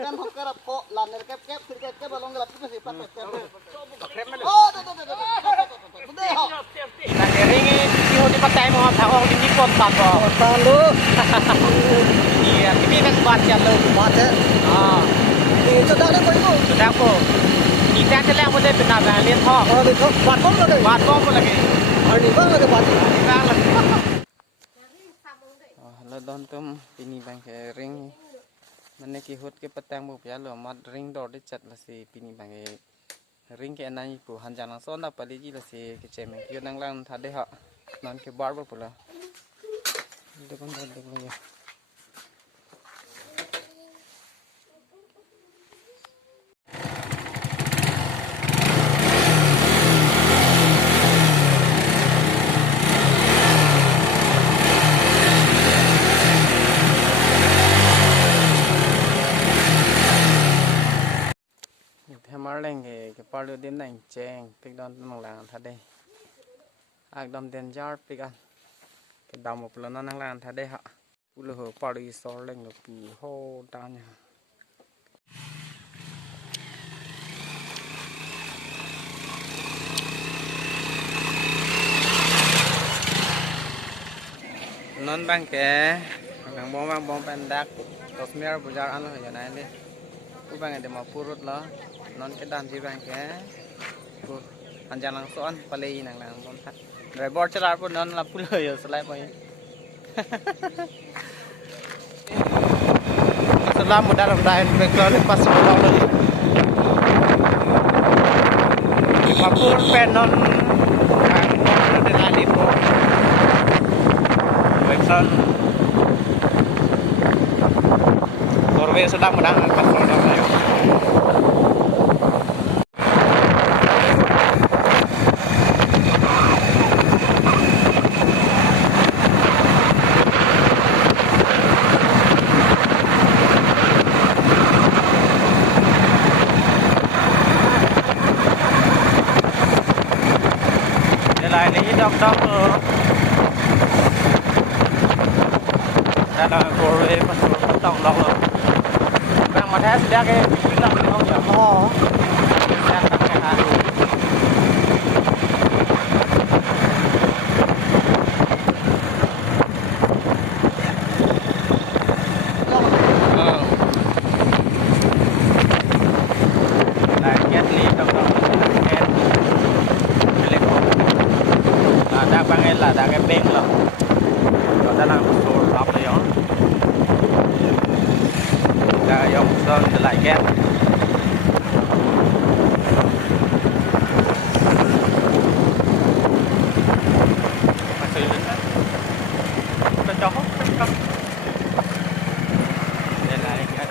kan hokar kok laner kep balong gelap itu sih pakai kep. Oh, tuh. Deh. Nah, ringi iyo di patay mo tao di nikot pa ko. Talu. Iya, ini kan baca lo. Baca. Ah, Itu dah ada kok itu. sudah ko. Kita kala mo de pinabang lian ho. Oh, itu buat bom lagi. Buat bom lagi. Ini bang lagi buat. Bang lagi. Oh, lo don tum pini bang ke ring. Mana ki hut ke patang mo pya lo mat ring dor de chat la si pini bang ke ring ke nai pu han jang so na pali ji la si ke cheme ki nang lang tha de ha. Non ke bar bo pula. De kon de lo. Mar lên cái bao nhiêu đến này chèn cái đòn bằng làng thật đây đòn tiền jar cái đầu một lần nó năng làm thật đây hả u lừa bao nhiêu số lên được bù hô đa nha non bang cái bang bom pen dak tosmer bujar anu ya này đi u bang ada mau purut lo non cái đàn gì bang cái anh chàng lang son palei nang lang bom thắt rồi bor chả pun non là pun lời rồi lại vậy setelah mudah mudahan background pas sudah lagi mapur penon ang dengan itu background Norway sudah mudah pas sudah lagi lại đi đọc đọc đây là cô ấy bắt đầu tổng đọc rồi đang mà thế sẽ cái nằm không nhỉ ho đang đặt cái hàng lại kết ly đọc đọc đa bang là đa cái bên là còn đã làm số lọc đấy đó đa dòng sơn lại ghét mà xử lý nó cho hốt không đây là cái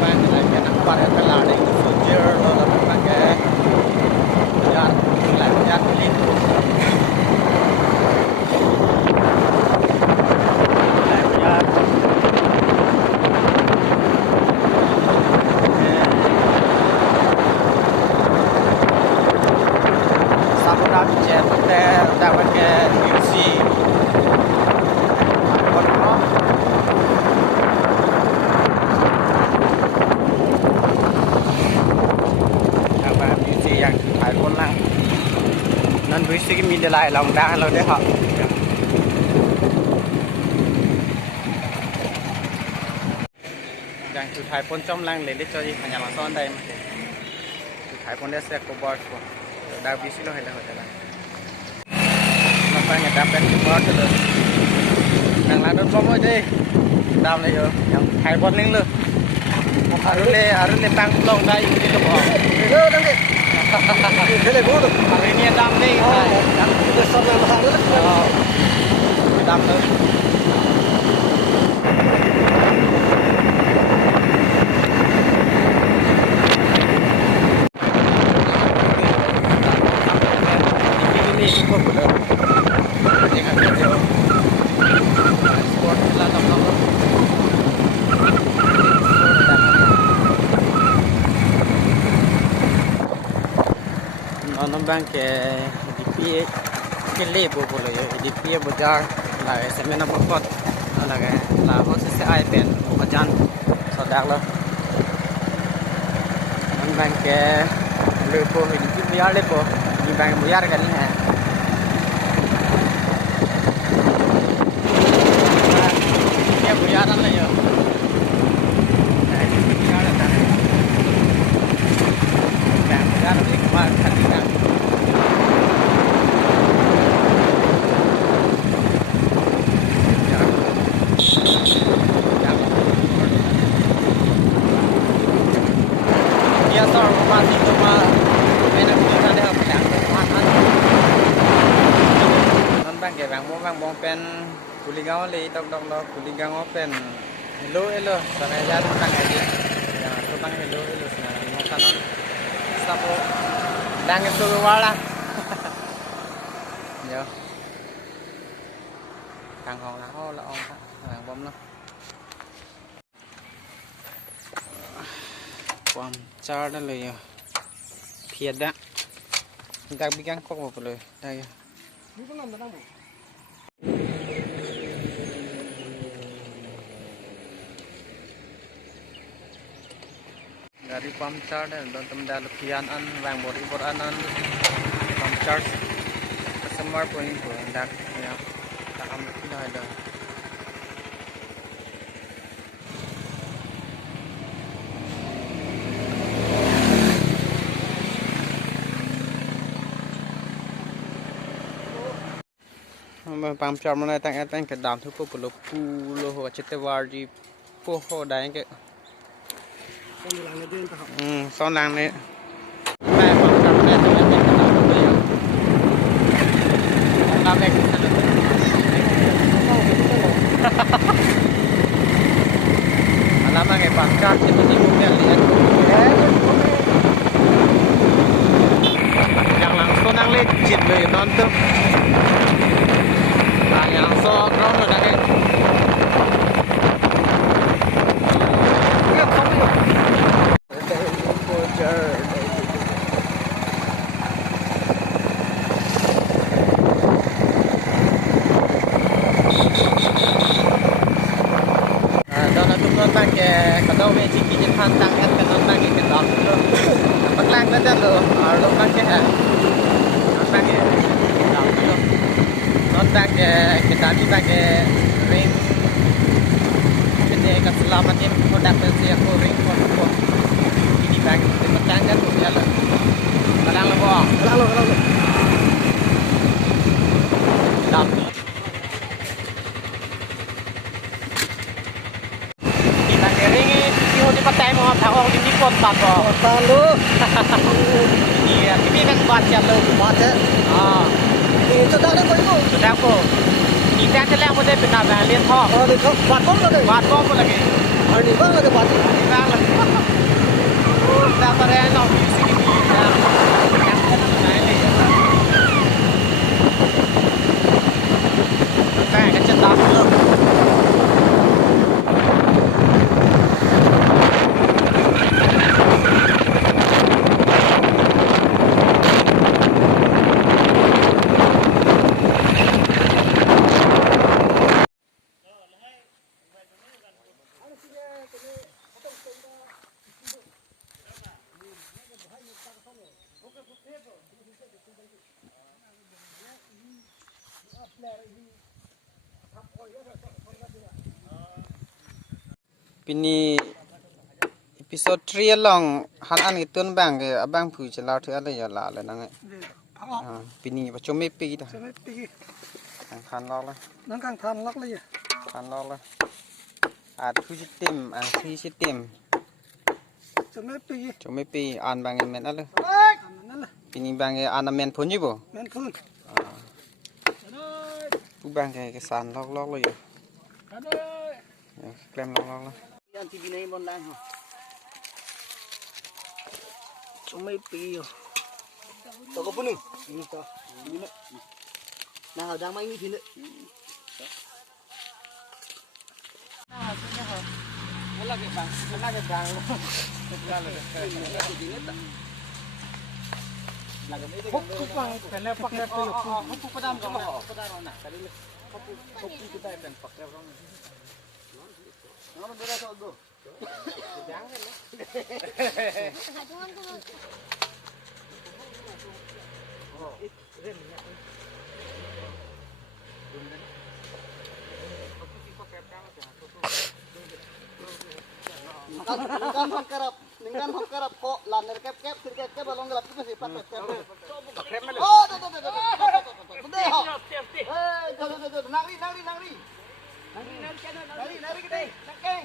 bang là cái nắng bạc cái là đây nên với sự mình để lại lòng đa lâu để họ đang chủ thái pon trong làng để cho gì nhà làm son đây mà chủ thái pon để sẽ có bò của đào bí xí lo hay là hồi là nó phải người ta bên bò cho được nàng làm đốt bom đi đào này rồi thái pon lên luôn harus tang long đây đi lo bò Itu nanti. Ini le bodoh. hari ini dam nih Yang itu sama mahal itu. dam tuh ini cukup udah jangan video sport lah teman-teman nó bang cái đi phía cái lề bộ rồi đi phía bazaar lại sẽ miền Nam Bắc Phật là cái là họ sẽ ai bên một chân sau đó là anh bạn cái lựa bộ hình cái bây giờ lựa bộ đi bạn bây giờ cái này ha cái bây giờ đó là gì này bây giờ là cái bạn bây giờ là cái mà thành ra bang bong pen kuligaw li dog lo kuligaw pen hello sa kaya bang aja ya to bang hello sa mo kanon sa po dang ito wala yo kang hong la ong bang bom loความจ้าได้เลยเพียดนะดักบิกังก็หมดเลยได้dari pamcar dan temda lepian an wang body bor anan pamcar customer point ko dak ya tak am tidak ada pamcar mana tang at ke dam thu ko pulo ho chete war ji po ho dai ke sau nàng này mẹ phòng tập này tôi nhận cái đó bây giờ làm đây làm ngày bản cát thì mình đi mua cái liền yang langsung nang le jit le non tu yang so ground le dah ke kalau wajib kita pantang kan penonton kita dong, pelang saja lo, lo pakai pakai dong lo, nonton kita ni pakai ring, jadi keselamatan produk bersih ring pun, ini pakai petang kan ya lo, pelang lo boh, pelang lo, dong. Di patai mau tahu di kota kok. Kota lu. Iya, ini kan baca lu. Baca. Ah. Itu dah ada kau itu. Sudah kok. Kita telah mulai benar lihat ho. Oh, itu buat bom lagi. Buat bom lagi. Ini bang lagi buat. Ini bang lagi. Dah pada nak music ini. Yang kan ini. Kayak kecetak lu. Pini episode 3 long han an itun bang ke abang phu chala thia le ya la le nang pini ba chome pi ta chome pi khan lok la nang kang than lok le ya khan lok la a thu system a thi system chome pi an bang men ale pini bang an men phun ji bo men phun pu bang ke san lok lok le ya klem lok lok la TV này bon lang hả? Chúng mấy pi rồi. Tao có phun tao. Nào đang mấy thì nữa. Là cái bang, là cái bang. Là cái mấy cái. Hút bang, cái này pakai pelu. Hút padam, padam nak. Tadi Kopi kita akan pakai orang. Ngapain beda soal gue? Jangan lah. Ningkan hongkarap kok laner kep sirket balong gelap itu masih pakai Krem mana? oh tuh nari gede nangkeng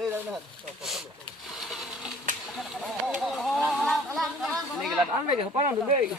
hei dah Ini gelat ame ke parang tu deh.